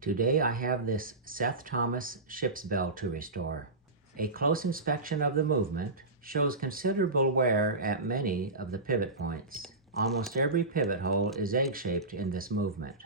Today I have this Seth Thomas Ships Bell to restore. A close inspection of the movement shows considerable wear at many of the pivot points. Almost every pivot hole is egg-shaped in this movement.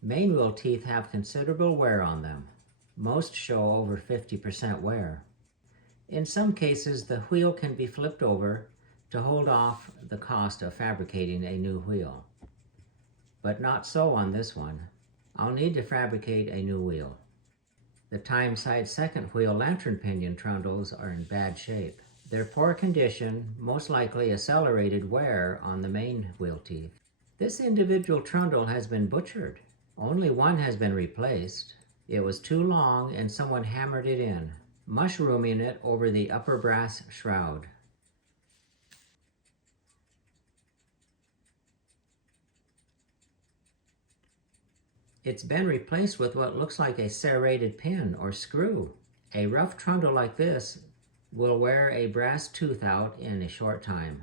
Main wheel teeth have considerable wear on them. Most show over 50% wear. In some cases, the wheel can be flipped over to hold off the cost of fabricating a new wheel. But not so on this one. I'll need to fabricate a new wheel. The time side second wheel lantern pinion trundles are in bad shape. Their poor condition most likely accelerated wear on the main wheel teeth. This individual trundle has been butchered. Only one has been replaced. It was too long and someone hammered it in, mushrooming it over the upper brass shroud. It's been replaced with what looks like a serrated pin or screw. A rough trundle like this will wear a brass tooth out in a short time.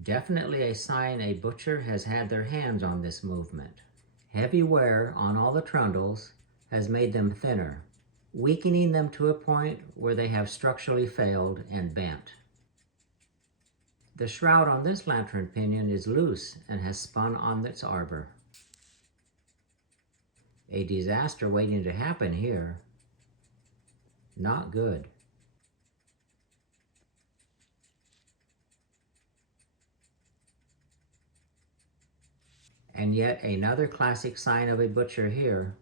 Definitely a sign a butcher has had their hands on this movement. Heavy wear on all the trundles has made them thinner, weakening them to a point where they have structurally failed and bent. The shroud on this lantern pinion is loose and has spun on its arbor. A disaster waiting to happen here. Not good. And yet another classic sign of a butcher here,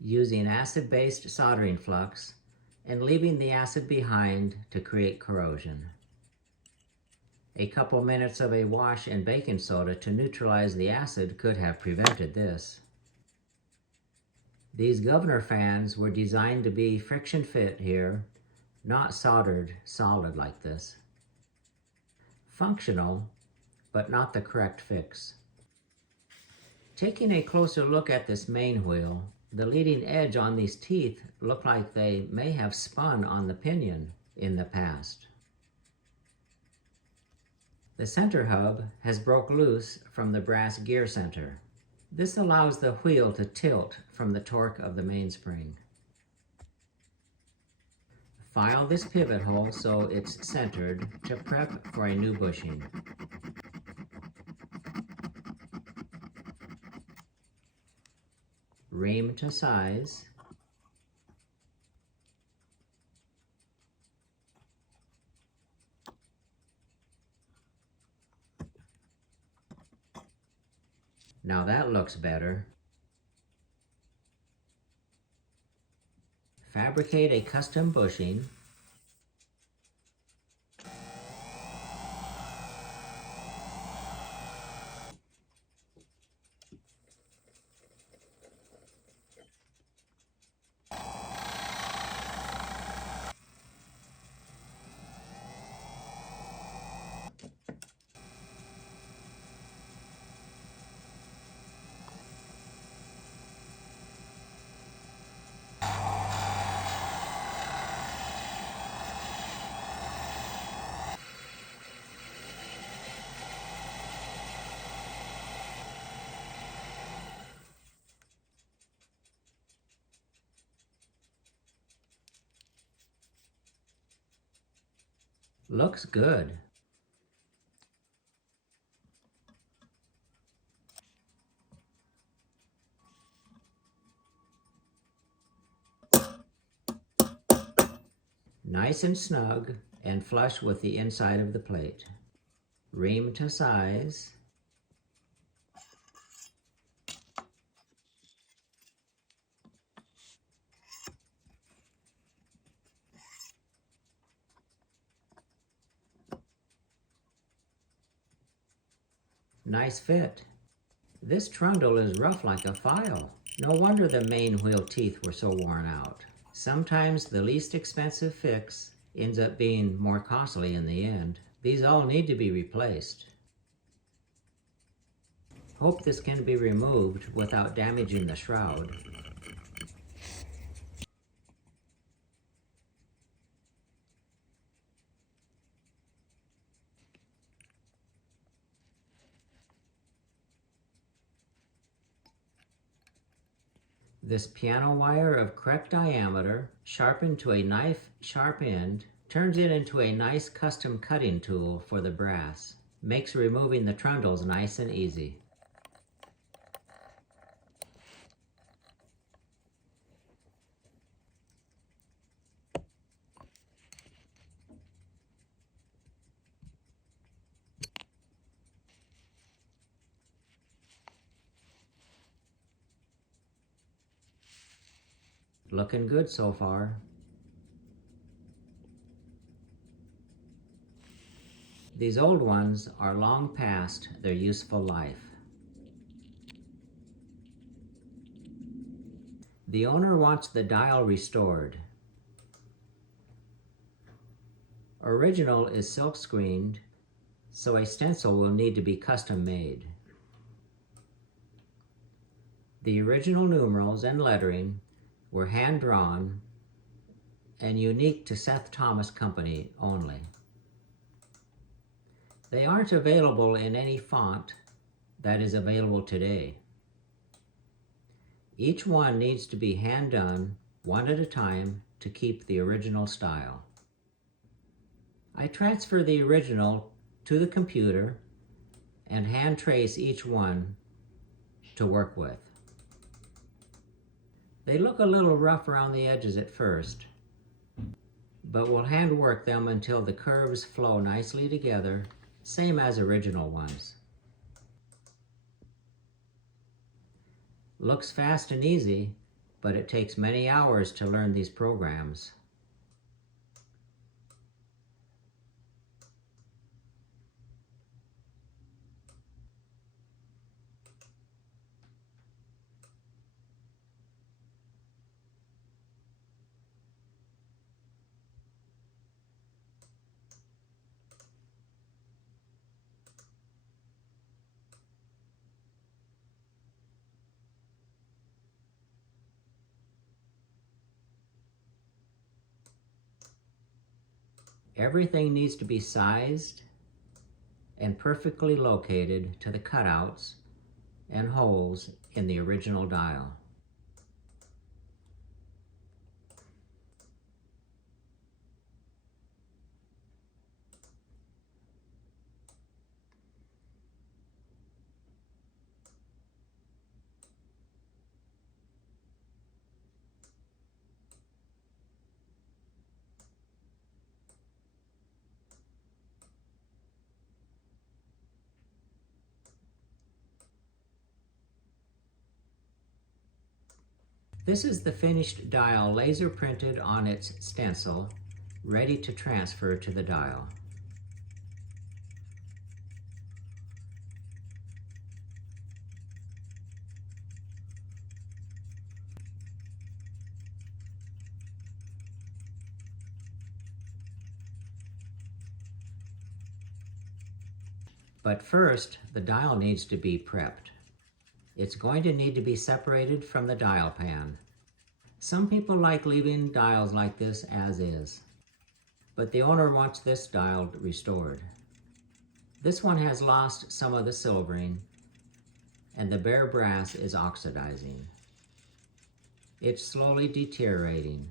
using acid-based soldering flux and leaving the acid behind to create corrosion. A couple minutes of a wash in baking soda to neutralize the acid could have prevented this. These governor fans were designed to be friction fit here, not soldered solid like this. Functional, but not the correct fix. Taking a closer look at this main wheel, the leading edge on these teeth look like they may have spun on the pinion in the past. The center hub has broke loose from the brass gear center. This allows the wheel to tilt from the torque of the mainspring. File this pivot hole so it's centered to prep for a new bushing. Ream to size. Now that looks better. Fabricate a custom bushing. Looks good. Nice and snug and flush with the inside of the plate. Ream to size. Nice fit. This trundle is rough like a file. No wonder the main wheel teeth were so worn out. Sometimes the least expensive fix ends up being more costly in the end. These all need to be replaced. Hope this can be removed without damaging the shroud. This piano wire of correct diameter, sharpened to a knife sharp end, turns it into a nice custom cutting tool for the brass. Makes removing the trundles nice and easy. Looking good so far. These old ones are long past their useful life. The owner wants the dial restored. Original is silk screened, so a stencil will need to be custom made. The original numerals and lettering were hand drawn and unique to Seth Thomas Company only. They aren't available in any font that is available today. Each one needs to be hand done, one at a time, to keep the original style. I transfer the original to the computer and hand trace each one to work with. They look a little rough around the edges at first, but we'll hand work them until the curves flow nicely together, same as original ones. Looks fast and easy, but it takes many hours to learn these programs. Everything needs to be sized and perfectly located to the cutouts and holes in the original dial. This is the finished dial laser printed on its stencil, ready to transfer to the dial. But first, the dial needs to be prepped. It's going to need to be separated from the dial pan. Some people like leaving dials like this as is, but the owner wants this dial restored. This one has lost some of the silvering, and the bare brass is oxidizing. It's slowly deteriorating.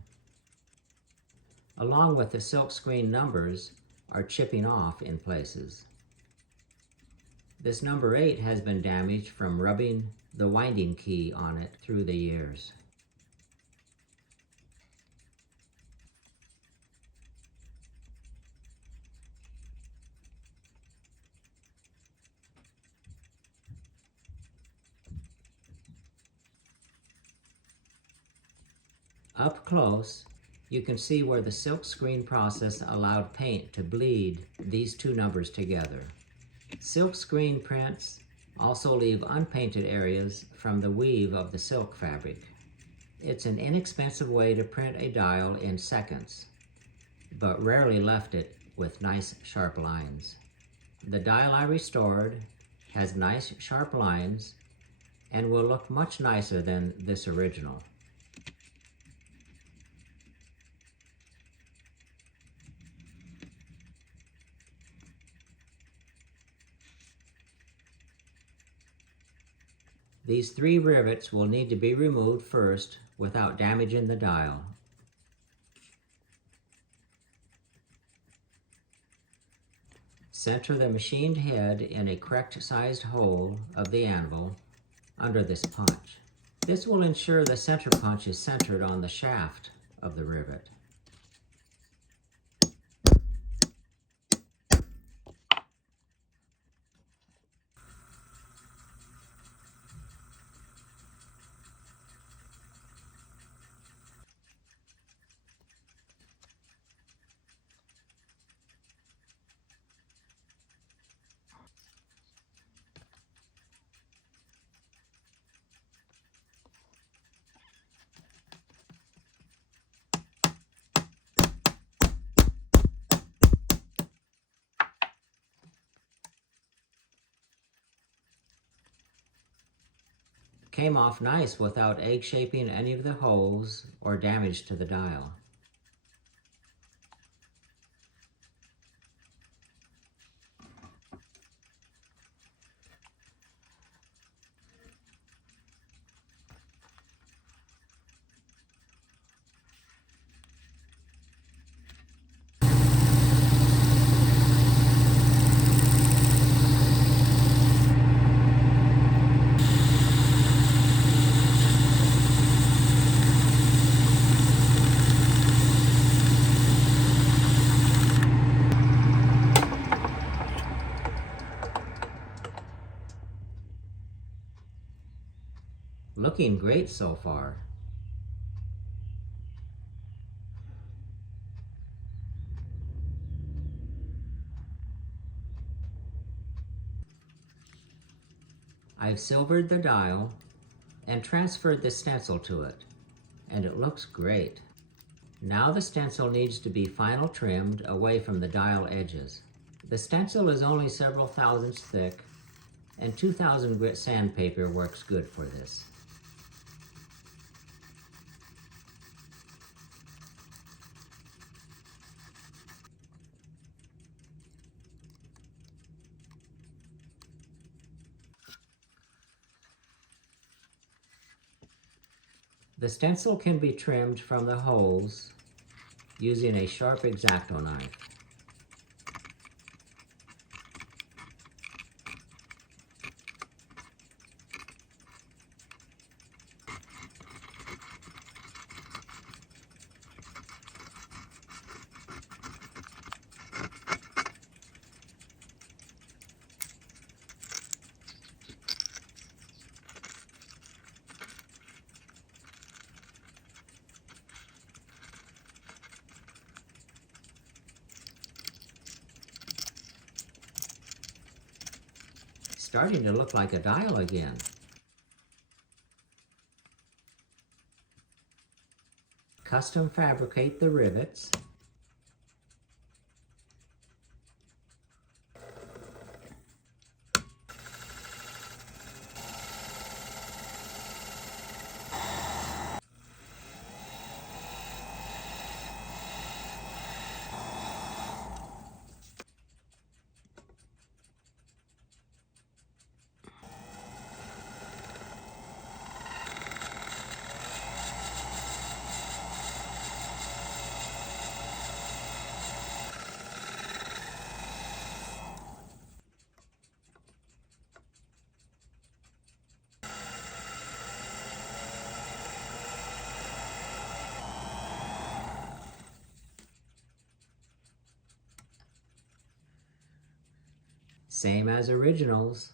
Along with the silk screen numbers are chipping off in places. This number 8 has been damaged from rubbing the winding key on it through the years. Up close, you can see where the silk screen process allowed paint to bleed these two numbers together. Silk screen prints also leave unpainted areas from the weave of the silk fabric. It's an inexpensive way to print a dial in seconds, but rarely left it with nice sharp lines. The dial I restored has nice sharp lines and will look much nicer than this original. These 3 rivets will need to be removed first without damaging the dial. Center the machined head in a correct sized hole of the anvil under this punch. This will ensure the center punch is centered on the shaft of the rivet. Came off nice without egg shaping any of the holes or damage to the dial. Looking great so far. I've silvered the dial and transferred the stencil to it, and it looks great. Now the stencil needs to be final trimmed away from the dial edges. The stencil is only several thousandths thick, and 2000 grit sandpaper works good for this. The stencil can be trimmed from the holes using a sharp X-Acto knife. Starting to look like a dial again. Custom fabricate the rivets. Same as originals.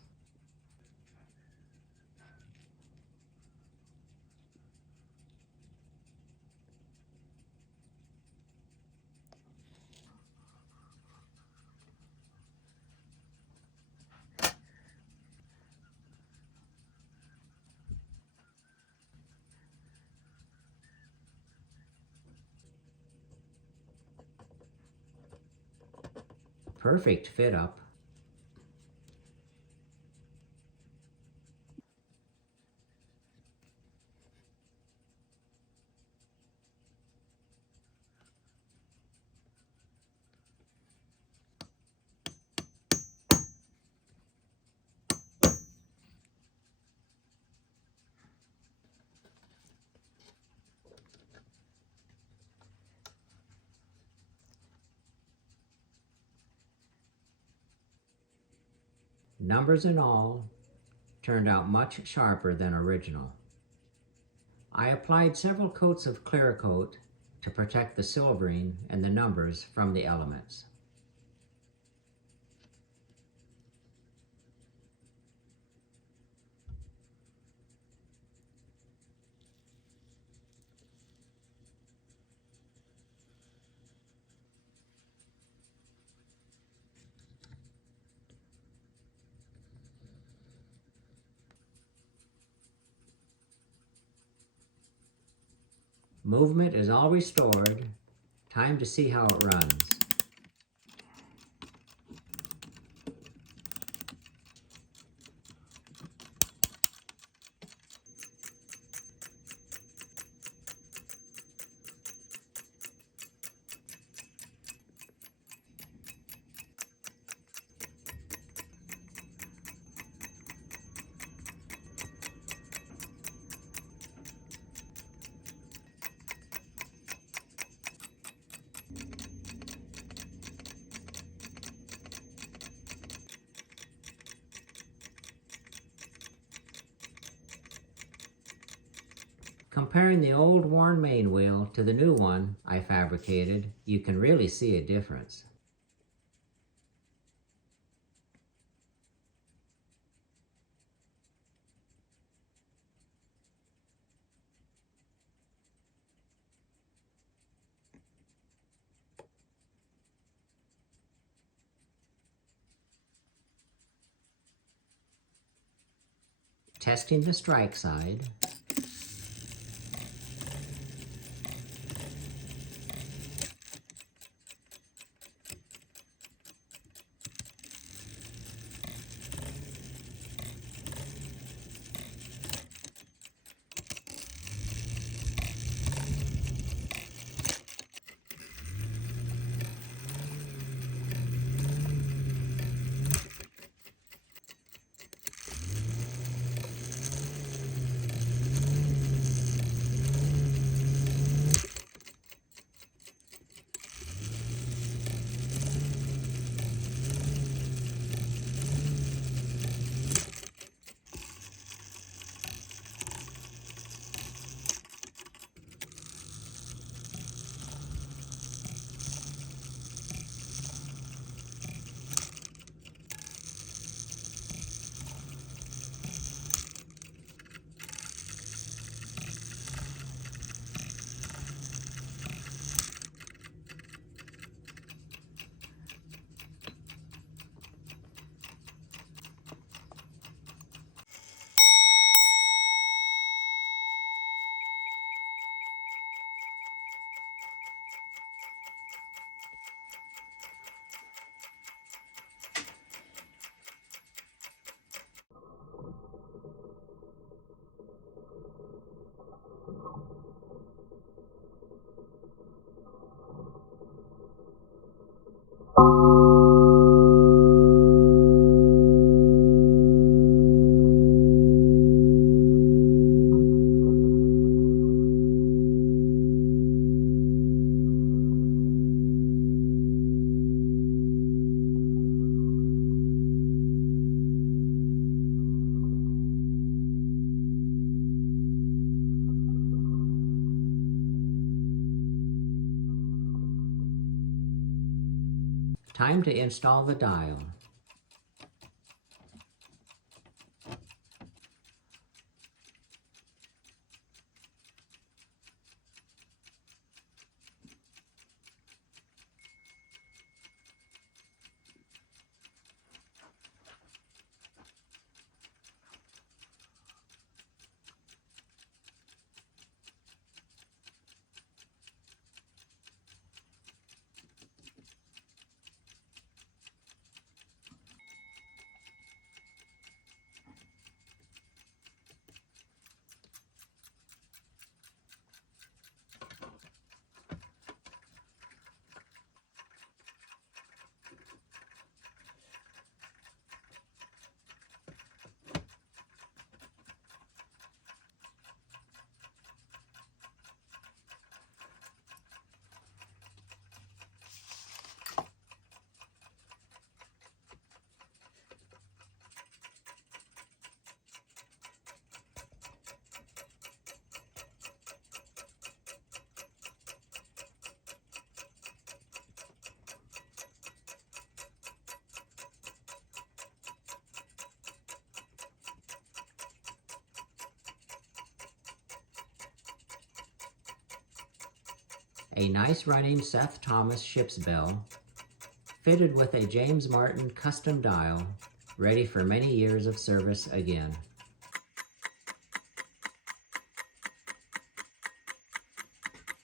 perfect fit up. Numbers and all, turned out much sharper than original. I applied several coats of clear coat to protect the silvering and the numbers from the elements. Movement is all restored. Time to see how it runs. Comparing the old worn main wheel to the new one I fabricated, you can really see a difference. Testing the strike side. Time to install the dial. a nice running Seth Thomas Ships Bell, fitted with a James Martin custom dial, ready for many years of service again.